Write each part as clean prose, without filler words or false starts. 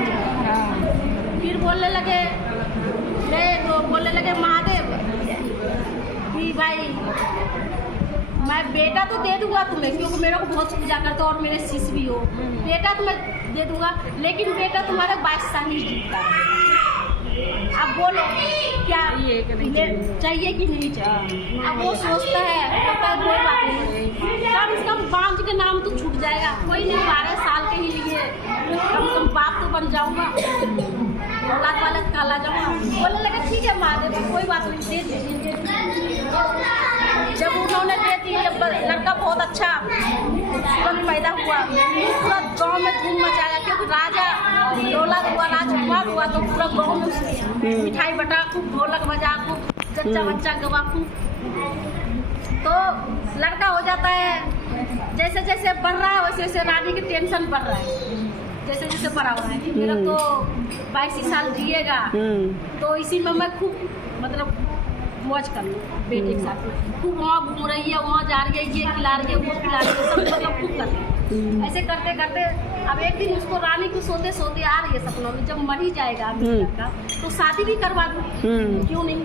समाज में। फिर बोलने लगे महादेव कि भाई मैं बेटा तो दे दूंगा तुम्हें, क्योंकि मेरे को बहुत पूजा करते हो और मेरे शिष्य भी हो, बेटा तो मैं दे दूंगा, लेकिन बेटा तुम्हारा 22 साल ही जीता है। अब बोलो क्या चाहिए कि नहीं चाहिए? अब वो सोचता है कोई बात नहीं, कम से कम बांझ के नाम तो छूट जाएगा, कोई नहीं, 12 साल के ही लिए कम से कम बाप तो बन जाऊंगा, औलाद वाला काला जाऊंगा। बोलने लगा ठीक है महादेव कोई बात नहीं, दे दीजिए। जब उन्होंने दे दी, जब लड़का बहुत अच्छा तुरंत पैदा हुआ, पूरा गांव में धूम मचाया, क्योंकि राजा दौलत हुआ, राजकुमार हुआ, तो पूरा गांव में मिठाई बटा खूब, ढोलक बजा खूब, जच्चा बच्चा गवा खूब। तो लड़का हो जाता है, जैसे जैसे बढ़ रहा है वैसे वैसे रानी की टेंशन बढ़ रहा है, जैसे जैसे बड़ा हुआ है कि मेरा तो 22 साल जिएगा, तो इसी में मैं खूब मतलब मौज कर लूँ बेटे के साथ, खूब वहाँ घूम रही है, वहाँ जा रही है, ये खिला रही है, वो खिला रही है, सब मतलब खूब कर रही है। ऐसे करते करते अब एक दिन उसको रानी को सोते सोते आ रही है सपनों में, जब मर ही जाएगा लड़का तो शादी भी करवा दूँ, क्यों नहीं,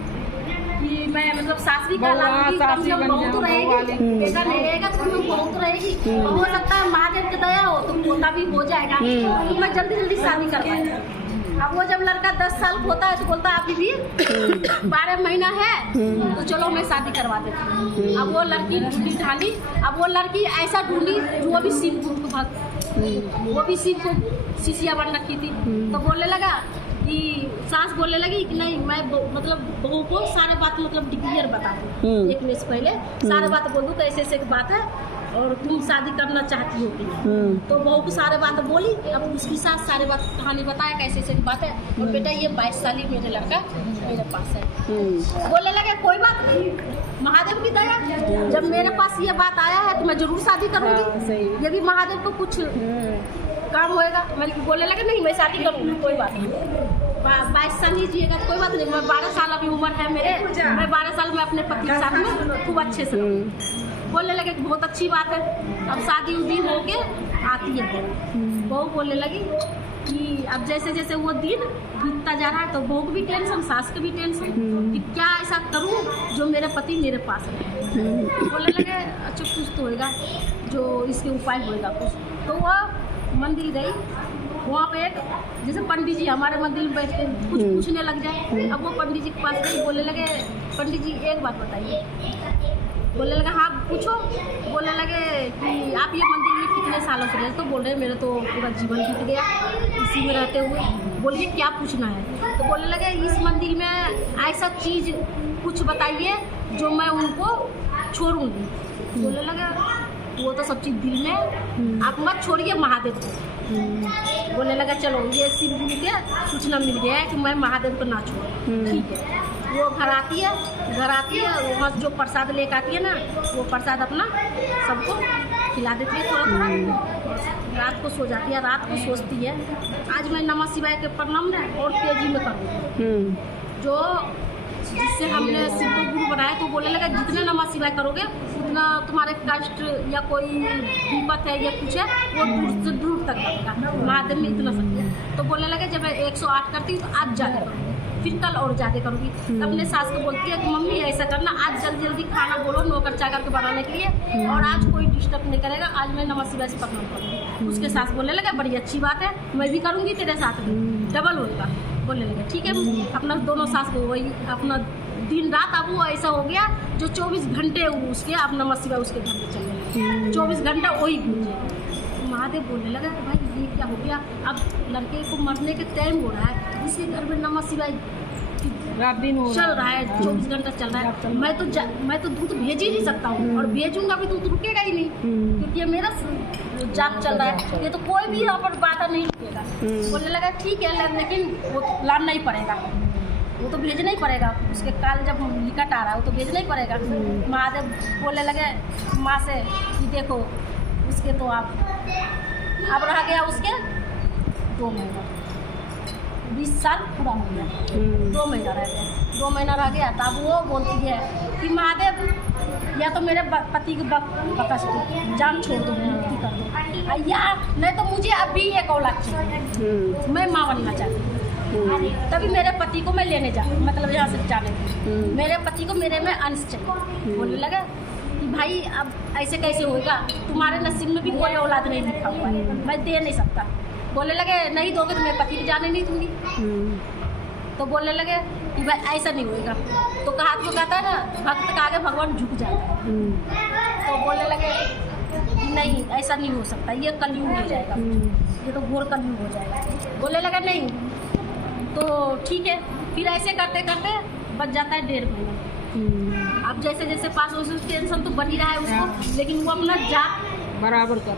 कि मैं मतलब सासरी का लाऊंगी, कम से कम बहू तो रहेगी, बेटा नहीं रहेगा तो बहू तो रहेगी, हो सकता है महादेव की दया हो तो पोता भी हो जाएगा, तो मैं जल्दी जल्दी शादी करवा। अब वो जब लड़का 10 साल होता है तो बोलता है अभी भी 12 महीना है, तो चलो मैं शादी करवा देती हूँ। अब वो लड़की ढूंढी ढाली, अब वो लड़की ऐसा ढूंढी जो भी शिव को भक्त, वो भी शिव को शिष्या बन रखी थी। तो बोलने लगा कि सास बोलने लगी कि नहीं मैं मतलब बहू को सारे बात मतलब डिक्लियर बता दूँ, एक महीने से पहले सारे बात बोल दूँ, तो ऐसे ऐसे बात है और तुम शादी करना चाहती हो कि नहीं। तो बहू को सारे बात बोली, अब उसकी सास सारे बात कहानी बताया कैसे ऐसे बात है, और बेटा ये 22 साल ही मेरे लड़का मेरे पास है। बोलने लगे कोई बात नहीं, महादेव की दया, जब मेरे पास ये बात आया है तो मैं जरूर शादी करूंगी, ये भी महादेव को कुछ काम होएगा। मैं बोलने लगे नहीं मैं शादी करूंगी, कोई बात नहीं, 22 साल ही जिएगा कोई बात नहीं, मैं 12 साल अभी उम्र है मेरे, मैं 12 साल में अपने पति के साथ में खूब अच्छे से। बोलने लगे बहुत अच्छी बात है। अब शादी उदी हो के आती है बहू, बोलने लगी कि अब जैसे जैसे वो दिन बीतता जा रहा है तो बहू को भी टेंशन, सास को भी टेंशन कि क्या ऐसा करूं जो मेरे पति मेरे पास है। बोलने लगे अच्छा कुछ तो होएगा जो इसके उपाय होएगा कुछ। तो वह मंदिर गई, वहाँ पे एक जैसे पंडित जी हमारे मंदिर में बैठते कुछ पूछने लग जाए। अब वो पंडित जी के पास गई, बोलने लगे पंडित जी एक बात बताइए। बोलने लगा हाँ पूछो। बोलने लगे कि आप ये मंदिर में कितने सालों से रहे? तो बोल रहे मेरा तो पूरा जीवन बीत गया इसी में रहते हुए। बोलिए क्या पूछना है? तो बोलने लगे इस मंदिर में ऐसा चीज़ कुछ बताइए जो मैं उनको छोड़ूंगी। बोलने लगा वो तो सब चीज़ दिल में, आप मत छोड़िए महादेव को। बोलने लगा चलो ये शिव गुरु के सूचना मिल गया है कि मैं महादेव को ना छोड़ूं, ठीक है। वो घर आती है, वहाँ जो प्रसाद लेकर आती है ना, वो प्रसाद अपना सबको खिला देती है थोड़ा थोड़ा। रात को सो जाती है, रात को सोचती है आज मैं नमः शिवाय के प्रणाम ना और तेजी में करूँगी। जो जिससे हमने शिव को गुरु बनाया तो बोलने लगा जितने नमः शिवाय करोगे उतना तुम्हारे कष्ट या कोई विपत है या कुछ है वो दूर से दूर तक लगेगा, महादेव में इतना शक्ति है। तो बोलने लगे जब मैं 108 करती हूँ तो आज ज़्यादा करूँगी, फिर कल और ज़्यादा करूँगी। अपने सास को बोलती है कि मम्मी ऐसा करना, आज जल्दी जल्दी खाना बोलो नौकर चाकर के बनाने के लिए, और आज कोई डिस्टर्ब नहीं करेगा, आज मैं नमः शिवाय से प्रणाम करूँगी। उसके सास बोलने लगे बड़ी अच्छी बात है, मैं भी करूँगी तेरे साथ में, डबल होगा। बोलने लगे ठीक है। अपना दोनों सास को वही अपना दिन रात अब वो ऐसा हो गया जो 24 घंटे उसके अब नमः शिवाय उसके घर में चल रहे, 24 घंटा वही गूंजे। महादेव बोलने लगा भाई ये क्या हो गया, अब लड़के को मरने के टाइम हो रहा है, इसके घर में नमः शिवाय रात दिन चल रहा है, 24 घंटा चल रहा है। मैं तो दूध भेज ही नहीं सकता हूँ, और भेजूंगा भी दूध रुकेगा ही नहीं, क्योंकि ये मेरा जाप चल रहा है, ये तो कोई भी यहाँ पर बात नहीं रुकेगा। बोलने लगा ठीक है लेकिन वो लाना ही पड़ेगा, वो तो भेजना ही पड़ेगा, उसके काल जब निकट आ रहा है वो तो भेजना ही पड़ेगा। महादेव बोलने लगे माँ से कि देखो उसके तो अब रह गया उसके 2 महीना, 20 साल पूरा हो गया, 2 महीना रह गया, 2 महीना रह गया। तब वो बोलती है कि महादेव या तो मेरे पति को बकस दो, जान छोड़ दो, मुक्ति कर दो, या नहीं तो मुझे अभी एक औलाद चाहिए, मैं माँ बनना चाहती हूँ। तभी मेरे पति को मैं लेने जा, मतलब यहाँ से जाने की, मेरे पति को मेरे में अंश चाहिए। बोलने लगा कि भाई अब ऐसे कैसे होगा, तुम्हारे नसीब में भी कोई औलाद नहीं लिखा हुआ है, मैं दे नहीं सकता। बोलने लगे नहीं दोगे तो मैं पति को जाने नहीं दूंगी। तो बोलने लगे कि भाई ऐसा नहीं होएगा। तो कहा तो कहता है ना, भक्त के आगे भगवान झुक जाता है। तो बोलने लगे नहीं ऐसा नहीं हो सकता, ये कलयुग हो जाएगा, ये तो घोर कलयुग हो जाएगा। बोलने लगा नहीं, तो ठीक है। फिर ऐसे करते करते बच जाता है 1.5 महीना। अब जैसे जैसे पास हो टेंशन तो बन ही रहा है उसको, लेकिन वो अपना जात बराबर कर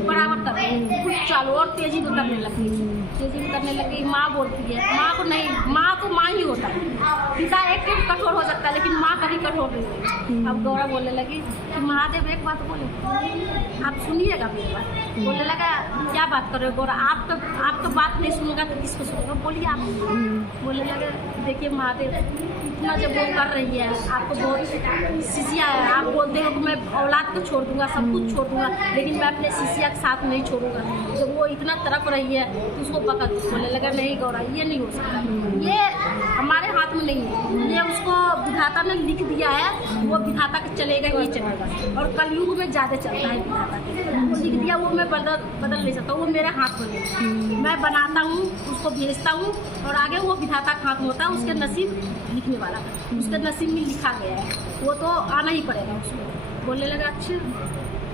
कुछ चालू और तेजी में करने लगती है, तेजी में करने लगी। माँ बोलती है, माँ को नहीं, माँ तो माँ ही होता है, पिता एक कठोर हो सकता है लेकिन माँ कभी कठोर नहीं होती। अब गौरा बोलने लगी कि महादेव एक बात बोले, आप सुनिएगा मेरी बात। बोलने लगा क्या बात कर रहे हो गौरा, आप तो बात नहीं सुनूंगा तो किसको सुनूंगा, बोलिए आप। बोलने लगे देखिए महादेव इतना जब वो कर रही है, आपको बहुत शिष्या है, आप बोलते हो कि मैं औलाद को छोड़ दूंगा, सब कुछ छोड़ दूंगा, लेकिन मैं अपने शिष्या के साथ नहीं छोड़ूंगा। जब वो इतना तड़प रही है तो उसको पकड़। बोलने लगा नहीं गौरा ये नहीं हो सकता, ये हमारे हाथ में नहीं है, ये उसको विधाता ने लिख दिया है, वो विधाता के चलेगा ही चलेगा। और कलयुग में ज़्यादा चलता है विधाता के, वो लिख दिया, वो मैं बदल नहीं सकता, वो मेरे हाथ में है। मैं बनाता हूँ, उसको भेजता हूँ और आगे वो विधाता का हाथ में होता है, उसके नसीब लिखने वाला, उसके नसीब में लिखा गया है, वो तो आना ही पड़ेगा उसको। बोलने लगा अच्छा।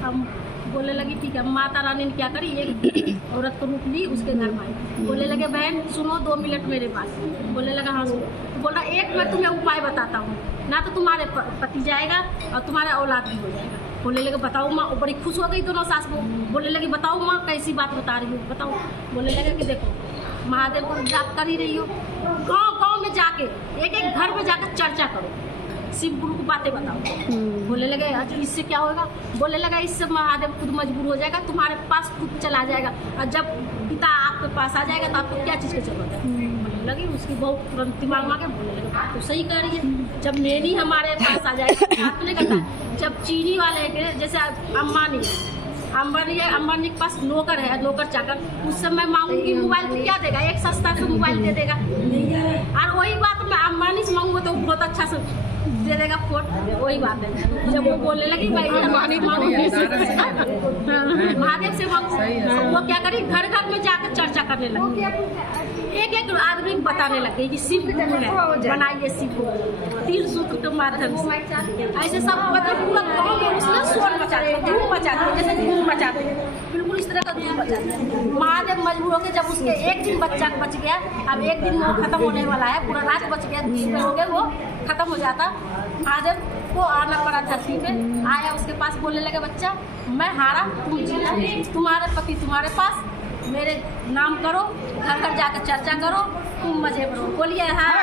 हम बोलने लगी ठीक है। माता रानी ने क्या करी, एक औरत को रूप ली, उसके घर में आई। बोलने लगे बहन सुनो 2 मिनट मेरे पास। बोलने लगा हाँ सुनो। तो बोल रहा एक मैं तुम्हें उपाय बताता हूँ, ना तो तुम्हारे पति जाएगा और तुम्हारा औलाद भी हो जाएगा। बोलने लगे बताओ माँ। बड़ी खुश हो गई दोनों सास बहू। बोलने लगी बताओ माँ कैसी बात बता रही हो, बताओ। बोलने लगे कि देखो महादेव को जाप कर ही रही हो, गाँव गाँव में जाके एक एक घर में जाकर चर्चा करो, शिव गुरु को बातें बताओ। बोलने लगे अच्छा इससे क्या होगा। बोलने लगा इससे महादेव खुद मजबूर हो जाएगा, तुम्हारे पास खुद चला जाएगा, और जब पिता आपके पास आ जाएगा तो आपको क्या चीज़ की जरूरत है। बोलने लगी उसकी बहुत तुरंत दिमाग में आ गया। बोलने लगे बात तो सही कर रही है, जब नैनी हमारे पास आ जाएगा बात नहीं करता। जब चीनी वाले के जैसे अंबानी के पास नौकर है, नौकर चाकर, उस समय मांगूंगी मोबाइल तो क्या देगा, एक सस्ता से मोबाइल दे देगा। और वही बात मैं अंबानी से मांगूंगा तो बहुत अच्छा से दे देगा फोन। वही बात है। जब वो बोलने लगी भाई महादेव से मांगो, वो क्या करी घर घर में जाकर चर्चा करने लगी, एक एक आदमी बताने लगे कि शिव गुरु है, बनाइए शिव गुरु 3 सूत्र के माध्यम से। ऐसे सब मतलब पूरा गाँव में उसने शोर मचाते, धूम मचाते, जैसे धूम मचाते, बिल्कुल इस तरह का धूम मचाते। महादेव मजबूर होकर जब उसके एक दिन बच्चा बच गया, अब एक दिन वो खत्म होने वाला है, पूरा रात बच गया, दूसरे हो गए वो खत्म हो जाता। महादेव को आना पड़ा धरती पे, आया उसके पास। बोलने लगे बच्चा मैं हारा, तुम जीता, तुम्हारे पति तुम्हारे पास, मेरे नाम करो, घर घर जाकर चर्चा करो, तुम मजे करो। बोलिए हाँ।